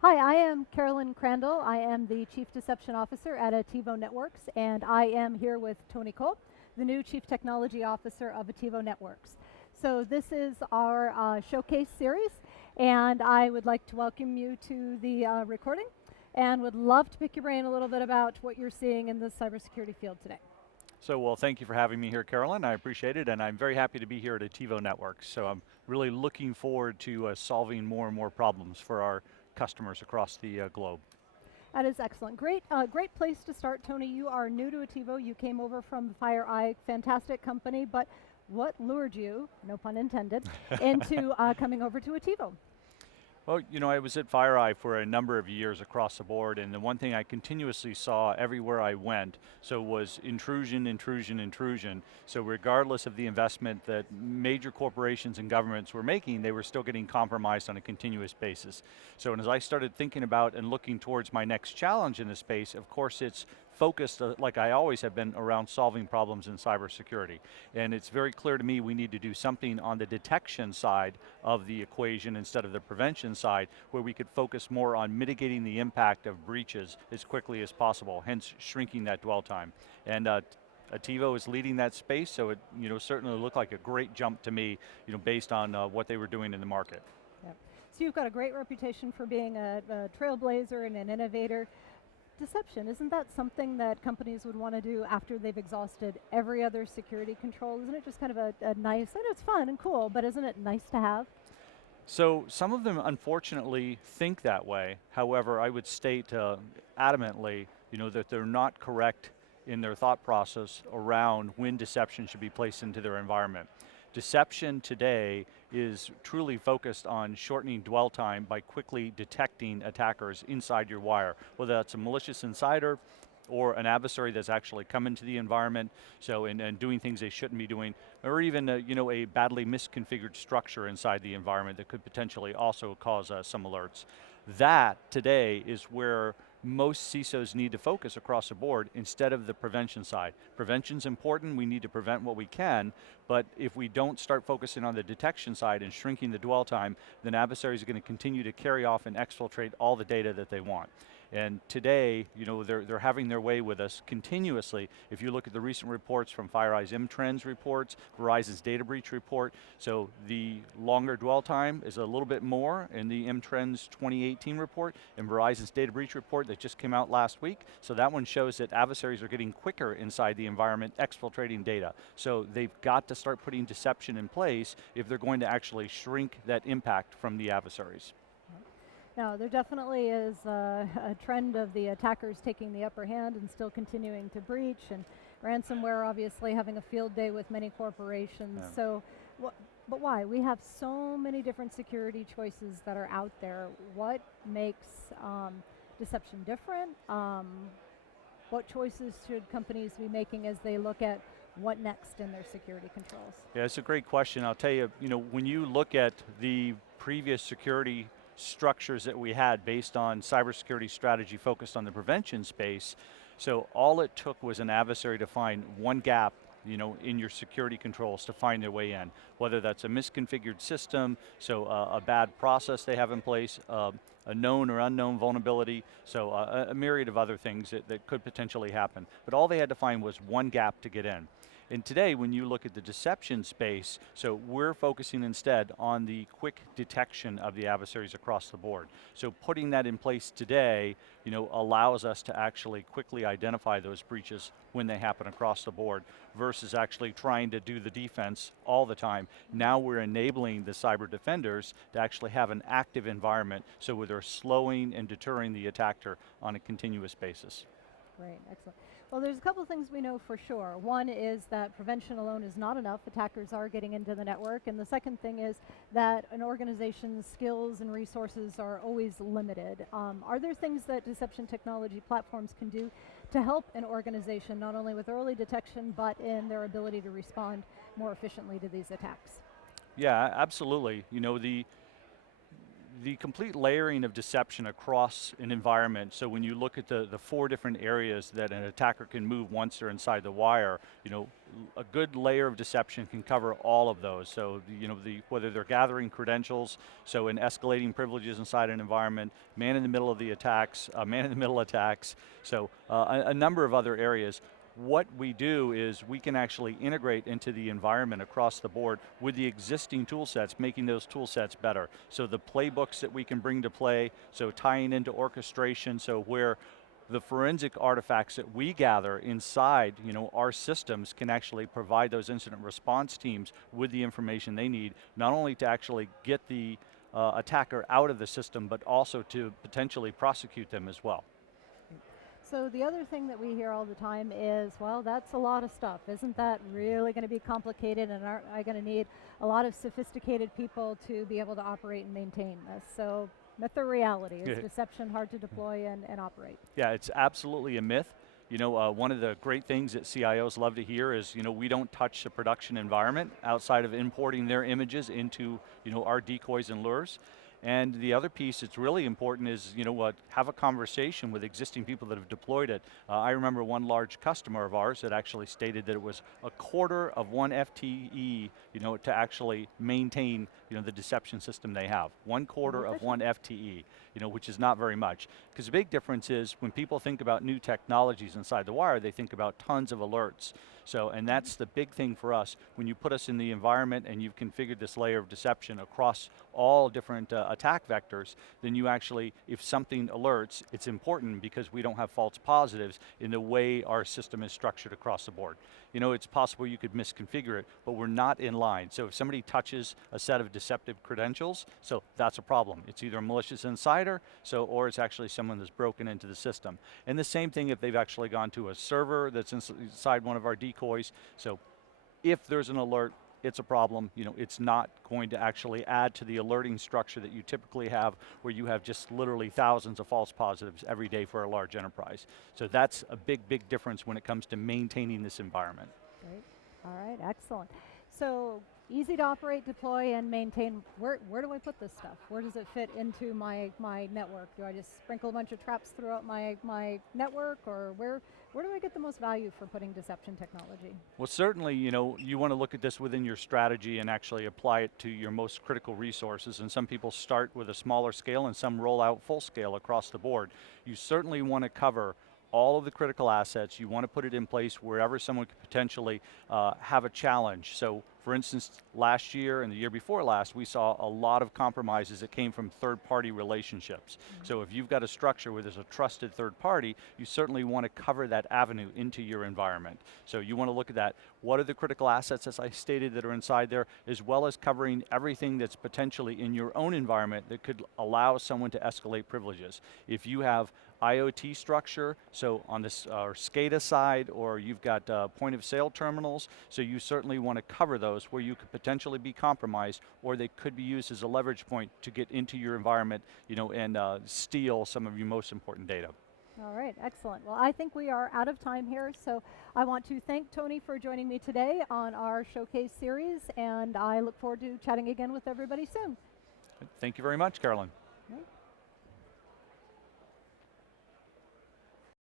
Hi, I am Carolyn Crandall. I am the Chief Deception Officer at Attivo Networks, and I am here with Tony Cole, the new Chief Technology Officer of Attivo Networks. So this is our showcase series, and I would like to welcome you to the recording, and would love to pick your brain a little bit about what you're seeing in the cybersecurity field today. So, well, thank you for having me here, Carolyn. I appreciate it, and I'm very happy to be here at Attivo Networks. So I'm really looking forward to solving more and more problems for our customers across the globe. That is excellent. Great place to start, Tony. You are new to Attivo. You came over from FireEye, fantastic company, but what lured you, no pun intended, into coming over to Attivo? Well, you know, I was at FireEye for a number of years across the board, and the one thing I continuously saw everywhere I went, was intrusion, intrusion, intrusion. So regardless of the investment that major corporations and governments were making, they were still getting compromised on a continuous basis. So as I started thinking about and looking towards my next challenge in this space, of course it's focused, like I always have been, around solving problems in cybersecurity. And it's very clear to me we need to do something on the detection side of the equation instead of the prevention side, where we could focus more on mitigating the impact of breaches as quickly as possible, hence shrinking that dwell time. And Attivo is leading that space, so it certainly looked like a great jump to me, based on what they were doing in the market. Yep. So you've got a great reputation for being a trailblazer and an innovator. Deception, isn't that something that companies would want to do after they've exhausted every other security control? Isn't it just kind of a nice, I know it's fun and cool, but isn't it nice to have? So some of them unfortunately think that way. However, I would state adamantly, that they're not correct in their thought process around when deception should be placed into their environment. Deception today is truly focused on shortening dwell time by quickly detecting attackers inside your wire, whether that's a malicious insider or an adversary that's actually come into the environment, and doing things they shouldn't be doing, or even a badly misconfigured structure inside the environment that could potentially also cause some alerts. That today is where most CISOs need to focus across the board instead of the prevention side. Prevention's important, we need to prevent what we can, but if we don't start focusing on the detection side and shrinking the dwell time, then adversaries are going to continue to carry off and exfiltrate all the data that they want. And today, they're having their way with us continuously. If you look at the recent reports from FireEye's M-Trends reports, Verizon's data breach report, so the longer dwell time is a little bit more in the M-Trends 2018 report, and Verizon's data breach report that just came out last week. So that one shows that adversaries are getting quicker inside the environment, exfiltrating data. So they've got to start putting deception in place if they're going to actually shrink that impact from the adversaries. No, there definitely is a trend of the attackers taking the upper hand and still continuing to breach, and ransomware obviously having a field day with many corporations. Yeah. So, but why? We have so many different security choices that are out there. What makes deception different? What choices should companies be making as they look at what next in their security controls? Yeah, it's a great question. I'll tell you, when you look at the previous security structures that we had based on cybersecurity strategy focused on the prevention space, so all it took was an adversary to find one gap in your security controls to find their way in, whether that's a misconfigured system, so a bad process they have in place, a known or unknown vulnerability, so a myriad of other things that could potentially happen. But all they had to find was one gap to get in. And today, when you look at the deception space, so we're focusing instead on the quick detection of the adversaries across the board. So putting that in place today, allows us to actually quickly identify those breaches when they happen across the board versus actually trying to do the defense all the time. Now we're enabling the cyber defenders to actually have an active environment, so where they're slowing and deterring the attacker on a continuous basis. Great, excellent. Well, there's a couple of things we know for sure. One is that prevention alone is not enough. Attackers are getting into the network. And the second thing is that an organization's skills and resources are always limited. Are there things that deception technology platforms can do to help an organization, not only with early detection, but in their ability to respond more efficiently to these attacks? Yeah, absolutely. the complete layering of deception across an environment, so when you look at the 4 different areas that an attacker can move once they're inside the wire, a good layer of deception can cover all of those. So, whether they're gathering credentials, so in escalating privileges inside an environment, man-in-the-middle of the attacks, man-in-the-middle attacks, so a number of other areas. What we do is we can actually integrate into the environment across the board with the existing tool sets, making those tool sets better. So the playbooks that we can bring to play, so tying into orchestration, so where the forensic artifacts that we gather inside our systems can actually provide those incident response teams with the information they need, not only to actually get the attacker out of the system, but also to potentially prosecute them as well. So the other thing that we hear all the time is, well, that's a lot of stuff. Isn't that really going to be complicated, and aren't I going to need a lot of sophisticated people to be able to operate and maintain this? So myth or reality? Is deception hard to deploy and operate? Yeah, it's absolutely a myth. One of the great things that CIOs love to hear is, we don't touch the production environment outside of importing their images into, our decoys and lures. And the other piece that's really important is, have a conversation with existing people that have deployed it. I remember one large customer of ours that actually stated that it was a quarter of 1 FTE, to actually maintain, the deception system they have. 1/4 of 1 FTE, which is not very much. Because the big difference is when people think about new technologies inside the wire, they think about tons of alerts. So, and that's the big thing for us. When you put us in the environment and you've configured this layer of deception across all different attack vectors, then you actually, if something alerts, it's important because we don't have false positives in the way our system is structured across the board. It's possible you could misconfigure it, but we're not in line. So if somebody touches a set of deceptive credentials, so that's a problem. It's either a malicious insider, or it's actually someone that's broken into the system. And the same thing if they've actually gone to a server that's inside one of our decoys. So if there's an alert, it's a problem. It's not going to actually add to the alerting structure that you typically have, where you have just literally thousands of false positives every day for a large enterprise. So that's a big, big difference when it comes to maintaining this environment. Great. All right, excellent. So easy to operate, deploy, and maintain. Where do I put this stuff? Where does it fit into my network? Do I just sprinkle a bunch of traps throughout my network, or where do I get the most value for putting deception technology? Well, certainly, you want to look at this within your strategy and actually apply it to your most critical resources. And some people start with a smaller scale and some roll out full scale across the board. You certainly want to cover all of the critical assets. You want to put it in place wherever someone could potentially have a challenge. So for instance, last year and the year before last, we saw a lot of compromises that came from third-party relationships. So if you've got a structure where there's a trusted third party, you certainly want to cover that avenue into your environment. So you want to look at that. What are the critical assets, as I stated, that are inside there, as well as covering everything that's potentially in your own environment that could allow someone to escalate privileges. If you have IoT structure, so on this SCADA side, or you've got point of sale terminals, so you certainly want to cover those where you could potentially be compromised, or they could be used as a leverage point to get into your environment, and steal some of your most important data. All right, excellent. Well, I think we are out of time here, so I want to thank Tony for joining me today on our showcase series, and I look forward to chatting again with everybody soon. Thank you very much, Carolyn. Right.